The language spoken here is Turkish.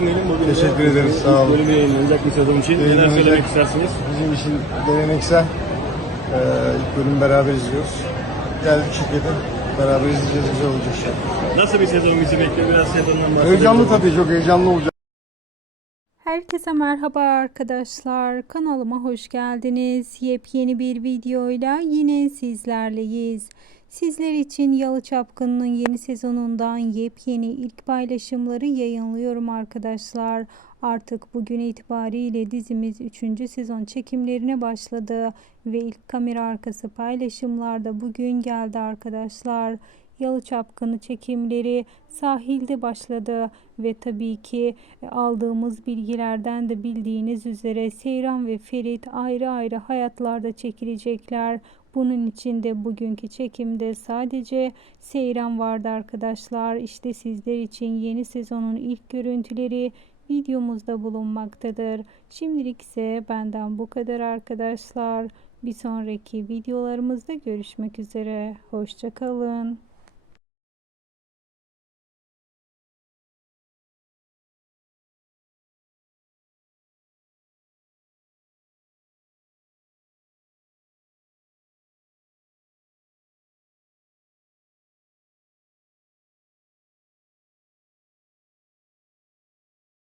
diyelim. Bugün de Teşekkür ederiz, ilk sağ olun. Bölümü yayınlanacak bir sezon için. Neler söylemek istersiniz? Bizim için geleneksel. Ee, ilk bölüm beraber izliyoruz. Geldik şirkete. Beraber izleyeceğiz. Güzel olacak inşallah. Nasıl bir sezon bizi bekliyor? Biraz sezondan bahsedelim. Heyecanlı tabii. Çok heyecanlı olacak. Herkese merhaba arkadaşlar. Kanalıma hoş geldiniz. Yepyeni bir videoyla yine sizlerleyiz. Sizler için Yalı Çapkını'nın yeni sezonundan yepyeni ilk paylaşımları yayınlıyorum arkadaşlar. Artık bugün itibariyle dizimiz 3. sezon çekimlerine başladı ve ilk kamera arkası paylaşımlar da bugün geldi arkadaşlar. Yalı Çapkını çekimleri sahilde başladı ve tabii ki e, aldığımız bilgilerden de bildiğiniz üzere Seyran ve Ferit ayrı ayrı hayatlarda çekilecekler. Bunun için de bugünkü çekimde sadece Seyran vardı arkadaşlar. İşte sizler için yeni sezonun ilk görüntüleri videomuzda bulunmaktadır. Şimdilik ise benden bu kadar arkadaşlar. Bir sonraki videolarımızda görüşmek üzere. Hoşçakalın.